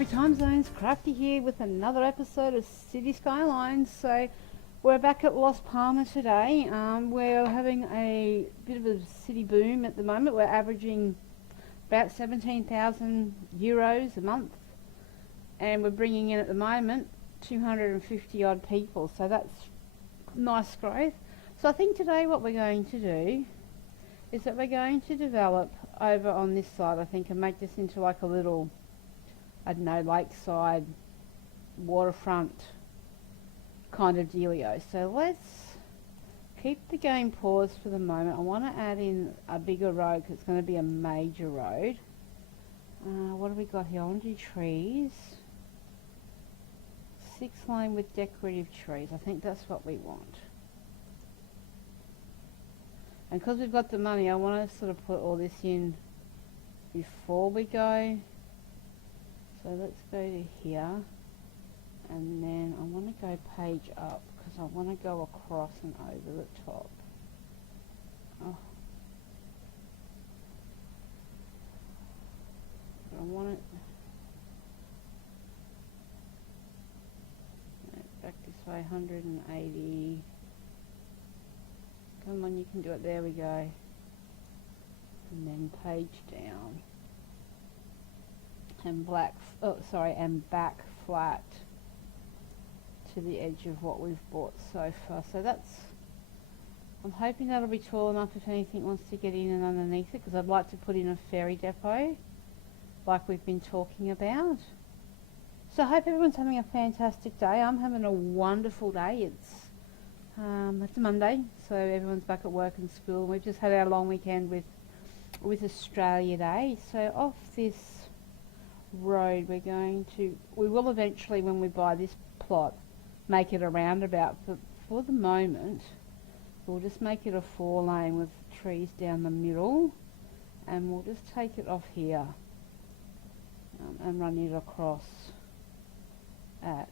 Different time zones, Crafty here with another episode of City Skylines. So we're back at Palma today. We're having a bit of a city boom at the moment. We're averaging about 17,000 euros a month, and we're bringing in at the moment 250 odd people, so that's nice growth. So I think today what we're going to do is that we're going to develop over on this side, I think, and make this into like a little, I don't know, lakeside, waterfront kind of dealio. So let's keep the game paused for the moment. I want to add in a bigger road because it's going to be a major road. What have we got here? I want to do trees. 6 lane with decorative trees. I think that's what we want. And because we've got the money, I want to sort of put all this in before we go. So let's go to here, and then I want to go page up because I want to go across and over the top. Oh. I want it back this way, 180. Come on, you can do it. There we go. And then page down. And and back flat to the edge of what we've bought so far. So that's, I'm hoping that'll be tall enough if anything wants to get in and underneath it, because I'd like to put in a ferry depot like we've been talking about. So I hope everyone's having a fantastic day. I'm having a wonderful day. It's a Monday, so everyone's back at work and school. We've just had our long weekend with Australia Day. So off this road we will eventually, when we buy this plot, make it a roundabout, but for the moment we'll just make it a 4 lane with trees down the middle, and we'll just take it off here and run it across at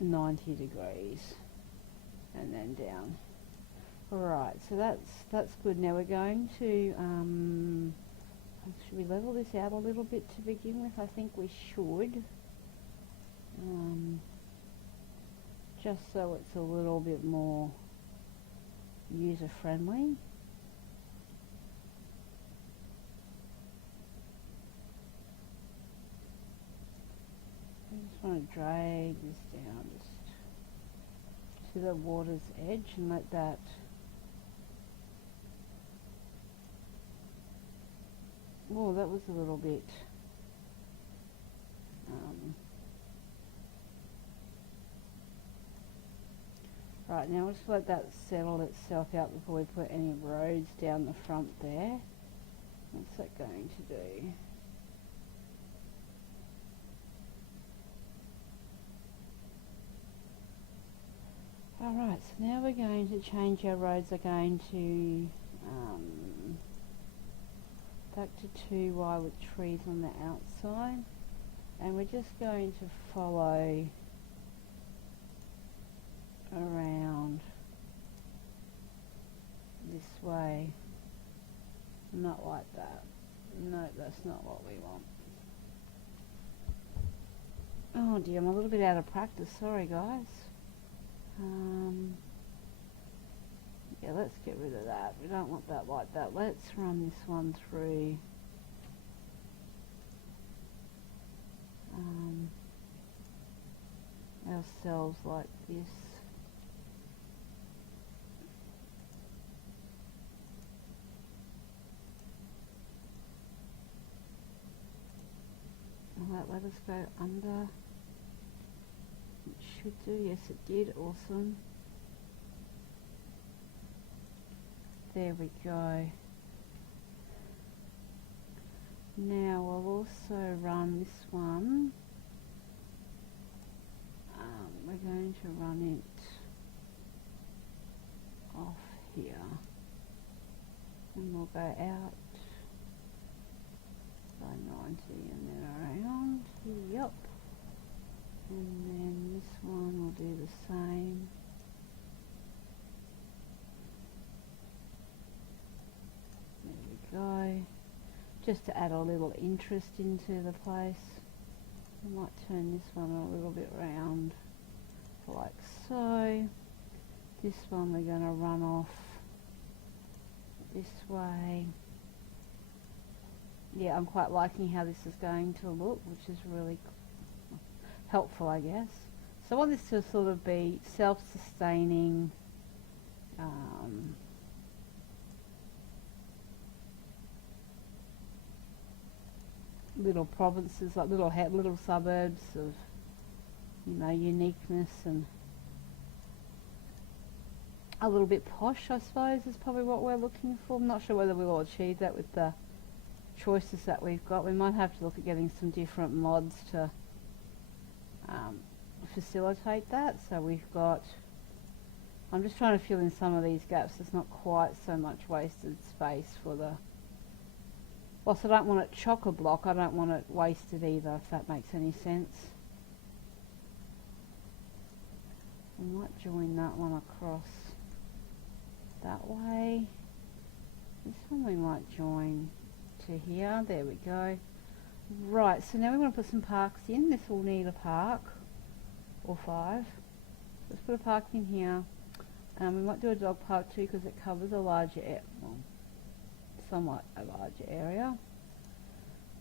90 degrees and then down. Alright, so that's good. Now we're going to, should we level this out a little bit to begin with? I think we should. Just so it's a little bit more user friendly. I just want to drag this down just to the water's edge and let that that was a little bit right, now we'll just let that settle itself out before we put any roads down the front there. What's that going to do? Alright, so now we're going to change our roads. Are going to back to 2 wide with trees on the outside, and we're just going to follow around this way, not like that. No, that's not what we want. Oh dear, I'm a little bit out of practice, sorry guys. Yeah, let's get rid of that. We don't want that like that. Let's run this one through ourselves like this. Let us go under. It should do, yes it did, awesome. There we go. Now I'll also run this one. We're going to run it off here, and we'll go out by 90 and then around. Yep. And then this one will do the same. There we go. just to add a little interest into the place. I might turn this one a little bit round like so. This one we're going to run off this way. Yeah, I'm quite liking how this is going to look, which is really helpful, I guess. So I want this to sort of be self-sustaining, little provinces, like little suburbs of, you know, uniqueness and a little bit posh, I suppose, is probably what we're looking for. I'm not sure whether we'll achieve that with the choices that we've got. We might have to look at getting some different mods to facilitate that. So we've got, I'm just trying to fill in some of these gaps. There's not quite so much wasted space for the, whilst I don't want it chock-a-block, I don't want it wasted either, if that makes any sense. I might join that one across that way. This one we might join to here. There we go. Right, so now we want to put some parks in. This will need a park, or 5. Let's put a park in here. We might do a dog park too, because it covers a larger, well, somewhat a larger area.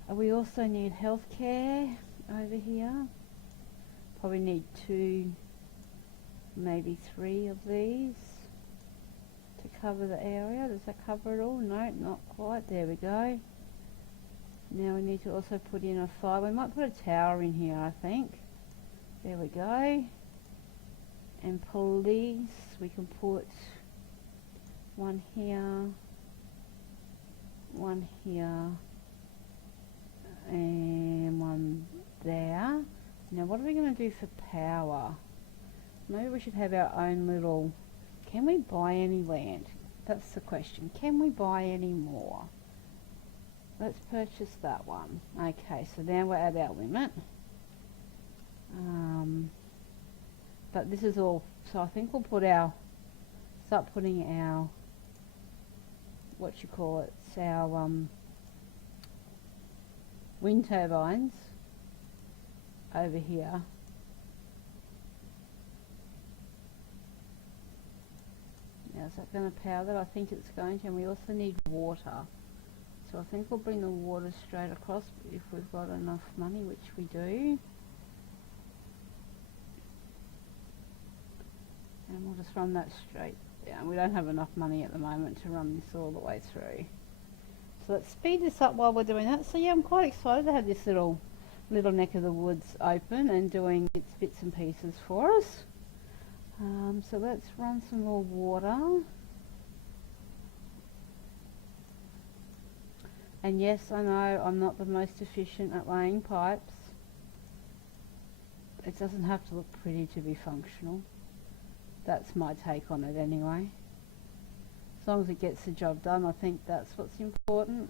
We also need healthcare over here. Probably need 2, maybe 3 of these to cover the area. Does that cover it all? No, not quite. There we go. Now we need to also put in a 5. We might put a tower in here, I think. There we go. And police, we can put one here, one here, and one there. Now what are we going to do for power? Maybe we should have our own little, can we buy any land? That's the question. Can we buy any more? Let's purchase that one. Okay, so now we're at our limit. But this is all, so I think we'll put our, start putting our, what you call it, it's our wind turbines over here. Now is that going to power that? I think it's going to, and we also need water. So I think we'll bring the water straight across if we've got enough money, which we do. And we'll just run that straight down. We don't have enough money at the moment to run this all the way through. So let's speed this up while we're doing that. So yeah, I'm quite excited to have this little neck of the woods open and doing its bits and pieces for us. So let's run some more water. And yes, I know I'm not the most efficient at laying pipes. It doesn't have to look pretty to be functional. That's my take on it anyway. As long as it gets the job done, I think that's what's important.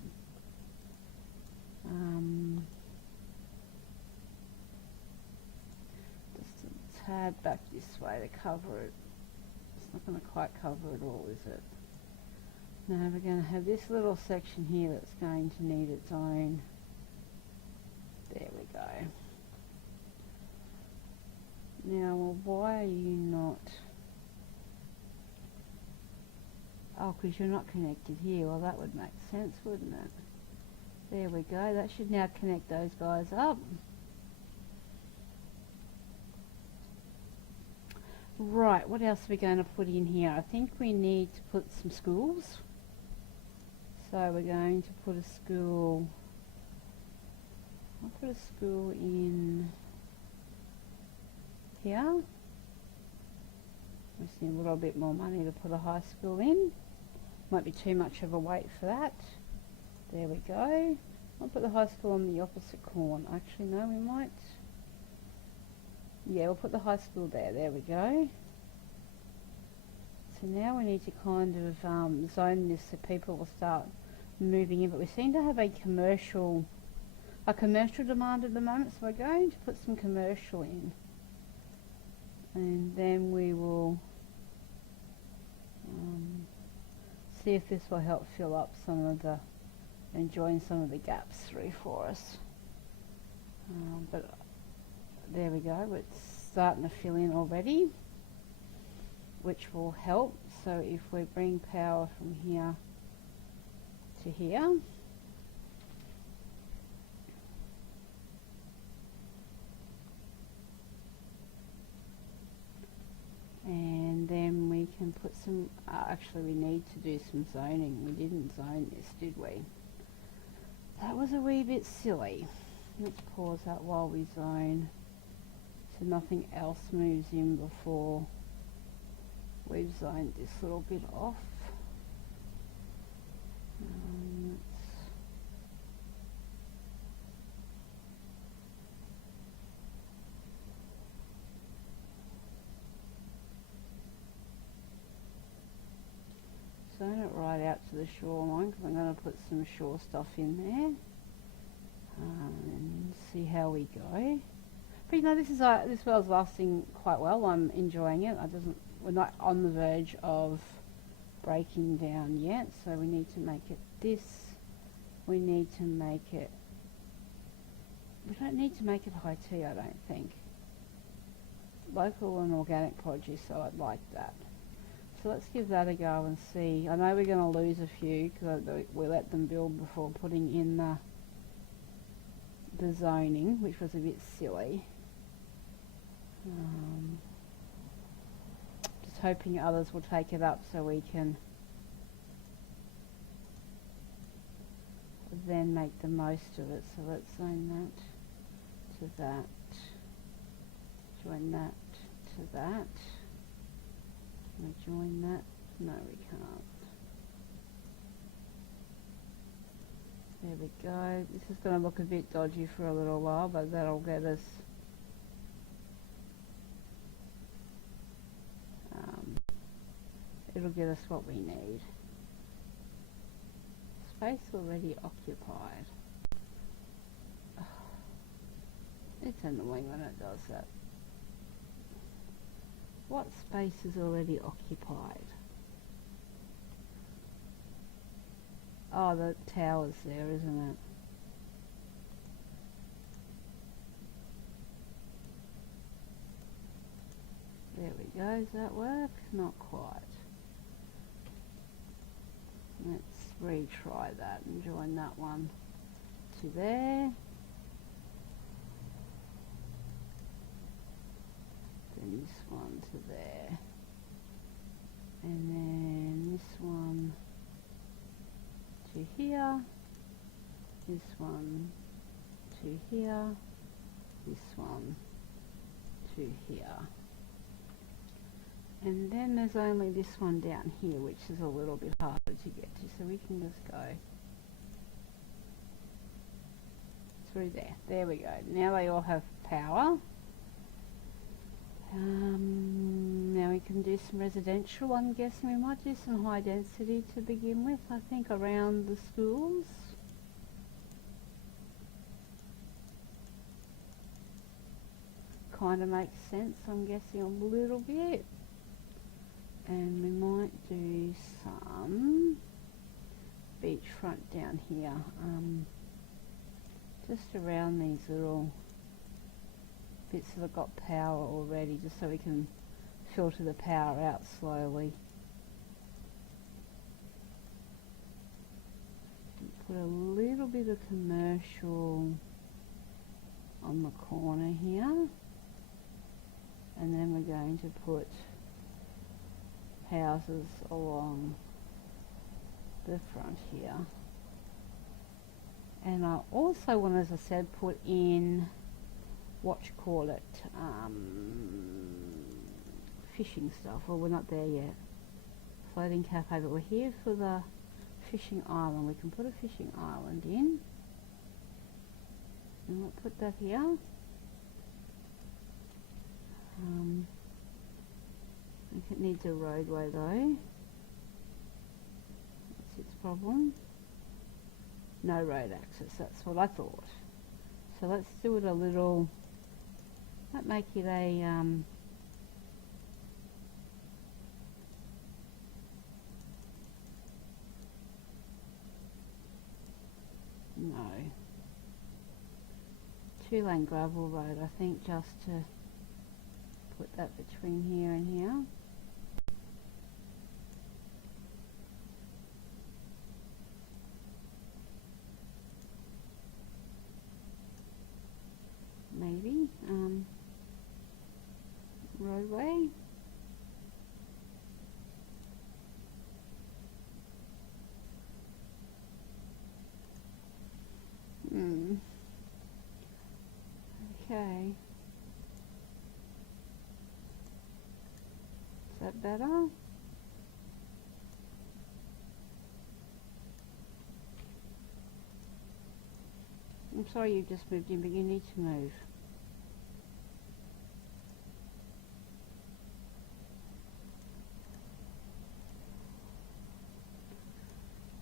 Just a tad back this way to cover it. It's not going to quite cover it all, is it? Now we're going to have this little section here that's going to need its own. There we go. Now, well, why are you not? Oh, because you're not connected here. Well, that would make sense, wouldn't it? There we go. That should now connect those guys up. Right, what else are we going to put in here? I think we need to put some schools. So we're going to put a school. I'll put a school in here. We just need a little bit more money to put a high school in. Might be too much of a wait for that. There we go. I'll put the high school on the opposite corner. Actually, no, we might. Yeah, we'll put the high school there. There we go. So now we need to kind of zone this so people will start moving in. But we seem to have a commercial demand at the moment. So we're going to put some commercial in. And then we will see if this will help fill up some of the and join some of the gaps through for us. But there we go, it's starting to fill in already, which will help. So if we bring power from here to here, and then we can put some, actually we need to do some zoning. We didn't zone this, did we? That was a wee bit silly. Let's pause that while we zone so nothing else moves in before we've zoned this little bit off. Zone it right out to the shoreline because I'm going to put some shore stuff in there and see how we go. But you know, this well's lasting quite well. I'm enjoying it. We're not on the verge of breaking down yet, so we need to make it this. We need to make it. We don't need to make it high tea, I don't think. Local and organic produce, so I'd like that. So let's give that a go and see. I know we're going to lose a few because we let them build before putting in the zoning, which was a bit silly. Just hoping others will take it up so we can then make the most of it. So let's zone that to that, join that to that. Can we join that? No, we can't. There we go. This is going to look a bit dodgy for a little while, but that'll get us it'll get us what we need. Space already occupied. It's annoying when it does that. What space is already occupied? Oh, the tower's there, isn't it? There we go. Does that work? Not quite. Let's retry that and join that one to there. Then this one to there. And then this one to here. This one to here. This one to here. And then there's only this one down here, which is a little bit harder to get to, so we can just go through there. There we go. Now they all have power. Now we can do some residential. I'm guessing we might do some high density to begin with, I think, around the schools. Kind of makes sense, I'm guessing, a little bit. And we might do some beachfront down here, just around these little bits that have got power already, just so we can filter the power out slowly. Put a little bit of commercial on the corner here, and then we're going to put houses along the front here. And I also want, as I said, put in fishing stuff. Well, we're not there yet. Floating cafe, but we're here for the fishing island. We can put a fishing island in, and we'll put that here. I think it needs a roadway though. That's its problem. No road access, that's what I thought. So let's do it a little, might make it a no. 2-lane gravel road, I think, just to put that between here and here. Maybe, roadway. Okay. Is that better? I'm sorry you just moved in, but you need to move.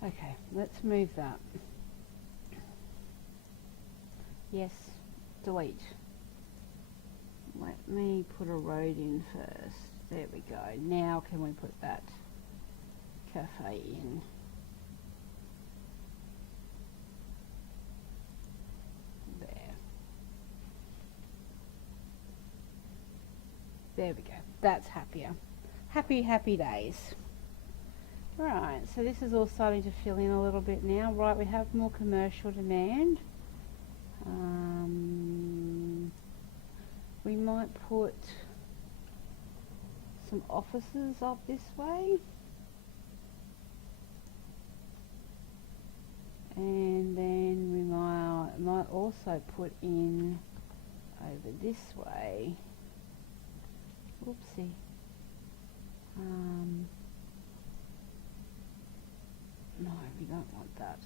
Okay, let's move that. Yes, delete. Let me put a road in first. There we go. Now can we put that cafe in? There. There we go. That's happier. Happy days. Right, so this is all starting to fill in a little bit now. Right, we have more commercial demand. We might put some offices up this way. And then we might also put in over this way. Oopsie. No, we don't want that.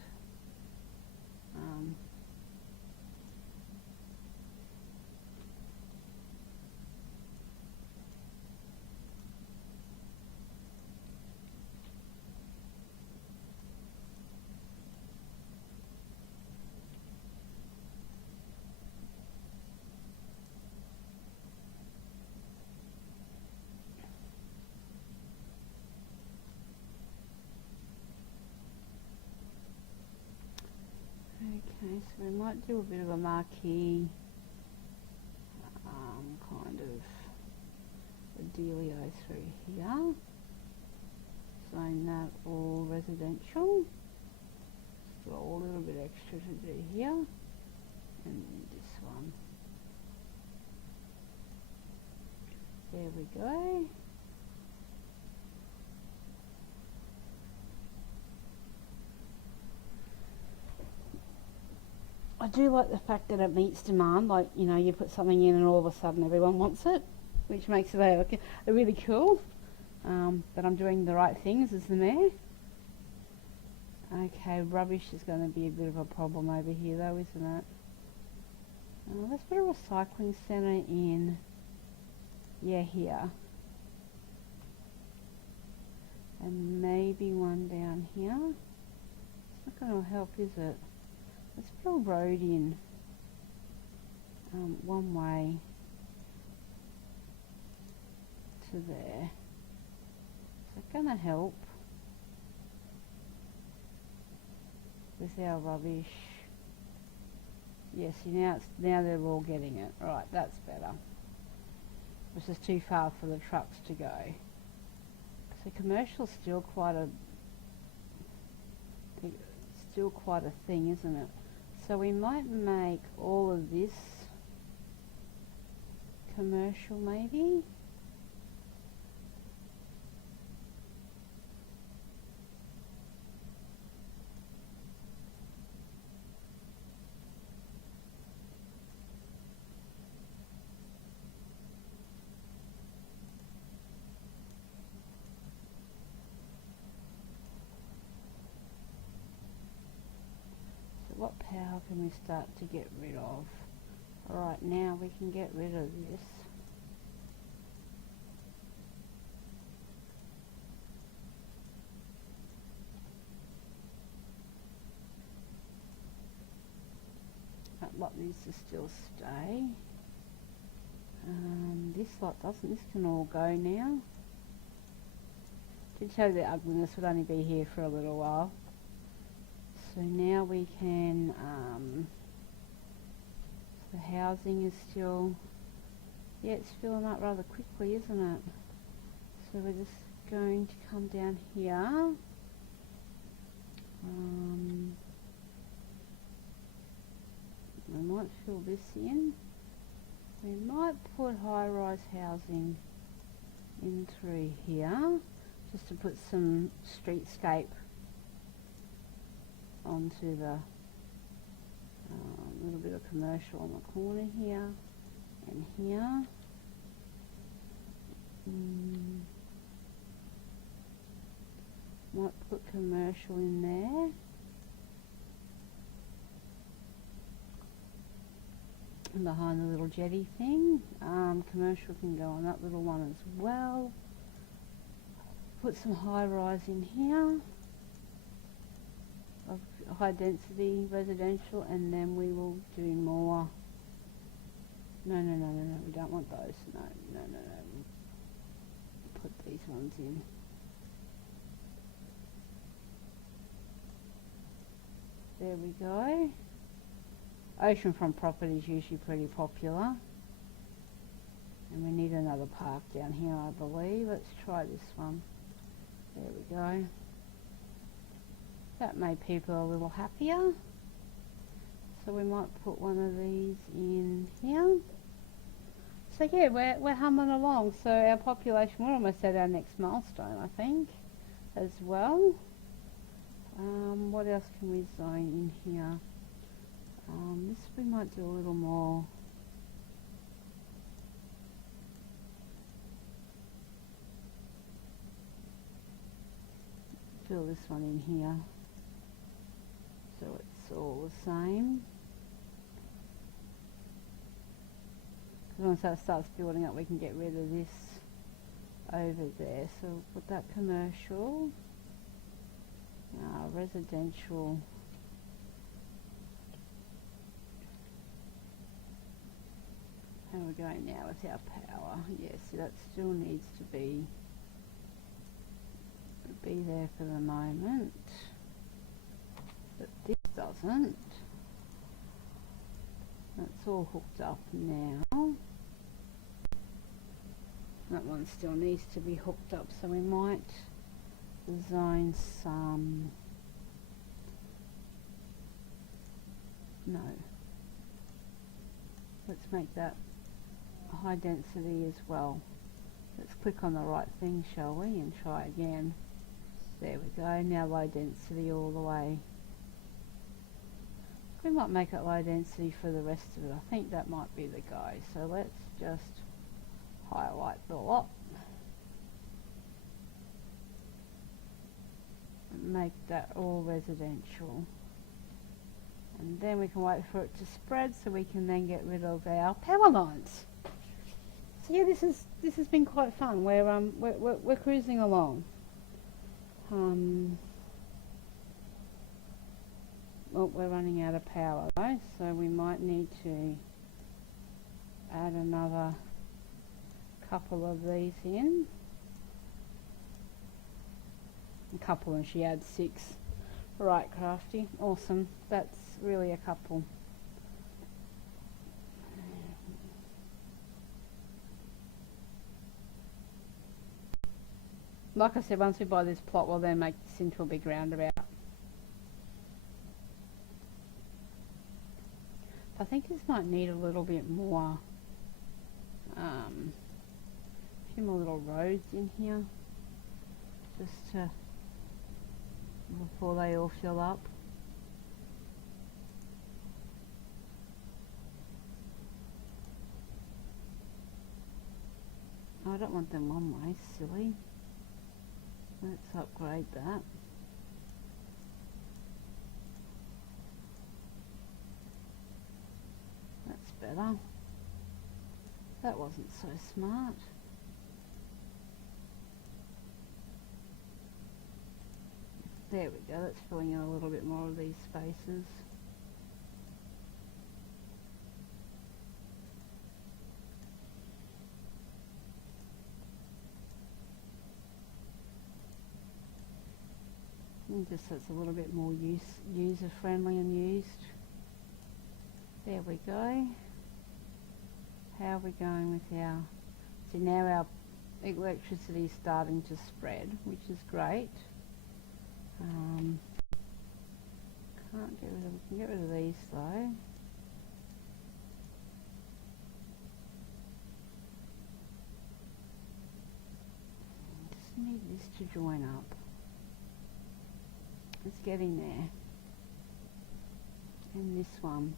Okay, so we might do a bit of a marquee kind of a dealio through here. Sign that all residential. Still a little bit extra to do here. And this one. There we go. I do like the fact that it meets demand, like, you know, you put something in and all of a sudden everyone wants it, which makes it really cool, that I'm doing the right things as the mayor. Okay, rubbish is going to be a bit of a problem over here though, isn't it? Let's put a recycling centre in, yeah, here. And maybe one down here. It's not going to help, is it? Let's put a road in one way to there. Is that going to help with our rubbish? Yes, now they're all getting it. Right, that's better. This is too far for the trucks to go. So commercial's still quite a thing, isn't it? So we might make all of this commercial, maybe. What power can we start to get rid of? Alright, now we can get rid of this. That lot needs to still stay. This lot doesn't. This can all go now. Did tell you the ugliness would only be here for a little while. So now we can, the housing is still, yeah, it's filling up rather quickly, isn't it? So we're just going to come down here. We might fill this in. We might put high-rise housing in through here, just to put some streetscape onto the little bit of commercial on the corner here and here. Might put commercial in there. And behind the little jetty thing, commercial can go on that little one as well. Put some high rise in here of high density residential, and then we will do more. No, we don't want those. No. Put these ones in. There we go. Oceanfront property is usually pretty popular. And we need another park down here, I believe. Let's try this one. There we go. That made people a little happier. So we might put one of these in here. So yeah, we're humming along. So our population, we're almost at our next milestone, I think, as well. What else can we zone in here? This we might do a little more. Fill this one in here, so it's all the same. Because once that starts building up, we can get rid of this over there. So we'll put that commercial, residential. How are we going now with our power? Yes, that still needs to be there for the moment, but this doesn't. That's all hooked up now. That one still needs to be hooked up, so we might zone some. No. Let's make that high density as well. Let's click on the right thing, shall we, and try again. There we go, now low density all the way. We might make it low density for the rest of it. I think that might be the go. So let's just highlight the lot. And make that all residential. And then we can wait for it to spread so we can then get rid of our power lines. So yeah, this has been quite fun. We're cruising along. Well, we're running out of power though, so we might need to add another couple of these in. A couple, and she adds 6. Right, Crafty, awesome. That's really a couple. Like I said, once we buy this plot, we'll then make this into a big roundabout. I think this might need a little bit more, a few more little roads in here, just to, before they all fill up. I don't want them one way, silly. Let's upgrade that. That's better. That wasn't so smart. There we go, that's filling in a little bit more of these spaces. something just so it's a little bit more user friendly and used. There we go. How are we going with our, so now our electricity is starting to spread, which is great. Can't get rid of, we can get rid of these though. Just need this to join up. It's getting there. And this one.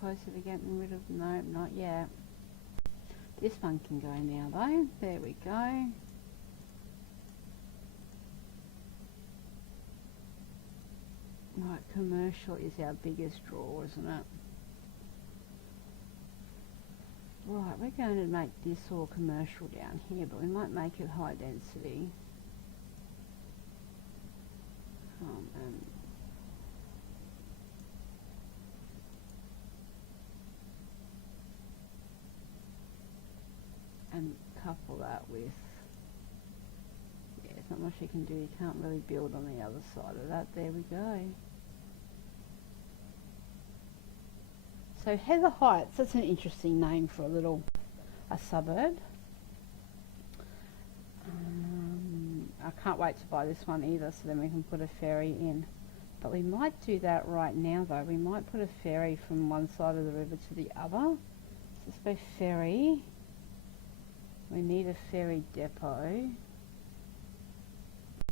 Closer to getting rid of, no, not yet. This one can go now though. There we go. Right, commercial is our biggest draw, isn't it? Right, we're going to make this all commercial down here, but we might make it high density. And couple that with, yeah, there's not much you can do, you can't really build on the other side of that. There we go. So Heather Heights, that's an interesting name for a suburb. I can't wait to buy this one either, so then we can put a ferry in. But we might do that right now though. We might put a ferry from one side of the river to the other. So let's go ferry. We need a ferry depot,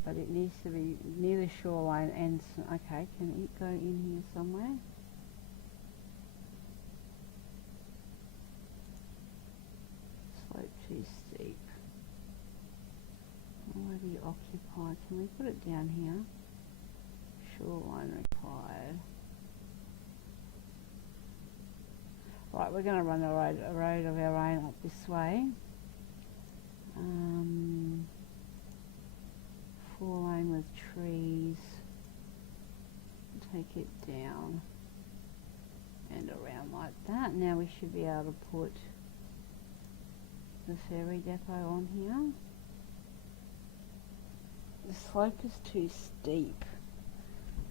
but it needs to be near the shoreline and, okay, can it go in here somewhere? Slope too steep. Already occupied. Can we put it down here? Shoreline required. Right, we're going to run a road of our own up this way. 4-lane with trees. Take it down and around like that. Now we should be able to put the ferry depot on here. The slope is too steep.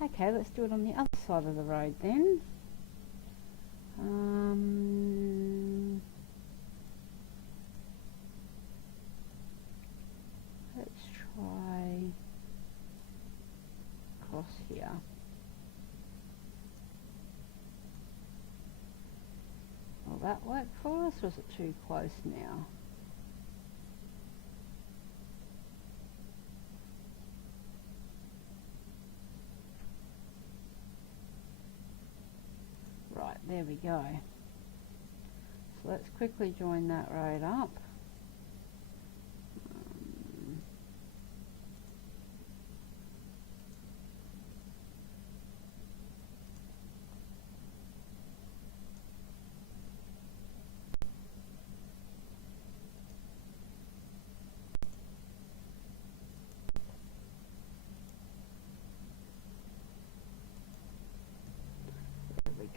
Okay, let's do it on the other side of the road then. Let's try across here. Will that work for us, or is it too close now? Right, there we go. So let's quickly join that road up.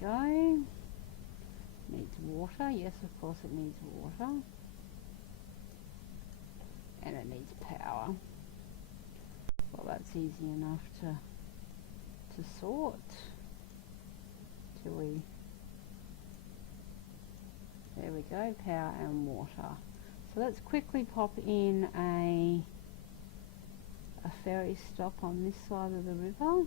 Go. Needs water. Yes, of course it needs water. And it needs power. Well, that's easy enough to sort. There we go, power and water. So let's quickly pop in a ferry stop on this side of the river.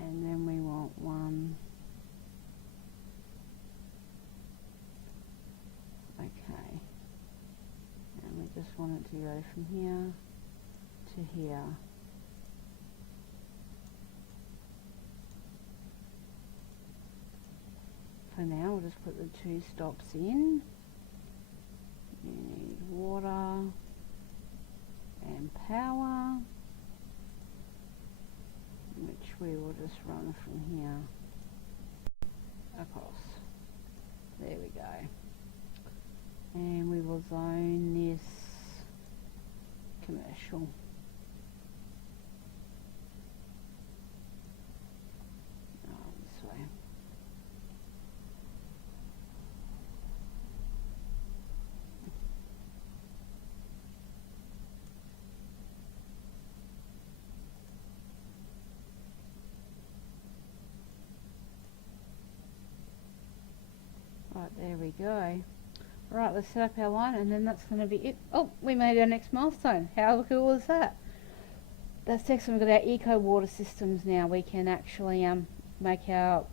And then we want one, okay, and we just want it to go from here to here. For now, we'll just put the 2 stops in. You need water and power. we will just run from here across. There we go. And we will zone this commercial. This way. Right, there we go. Right, let's set up our line and then that's going to be it. Oh, we made our next milestone. How cool is that? That's excellent. We've got our eco water systems now. We can actually make our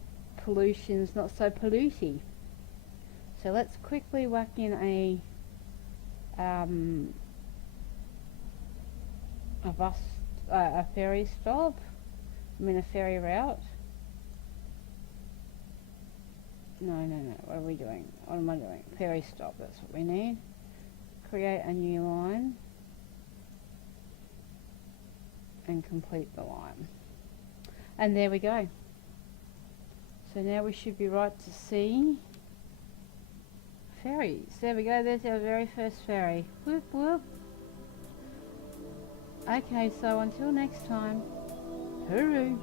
pollutions not so polluty. So let's quickly whack in a ferry stop. A ferry route. No, what are we doing? What am I doing? Ferry stop, that's what we need. Create a new line. And complete the line. And there we go. So now we should be right to see ferries. There we go, there's our very first ferry. Whoop whoop. Okay, so until next time, hooroo.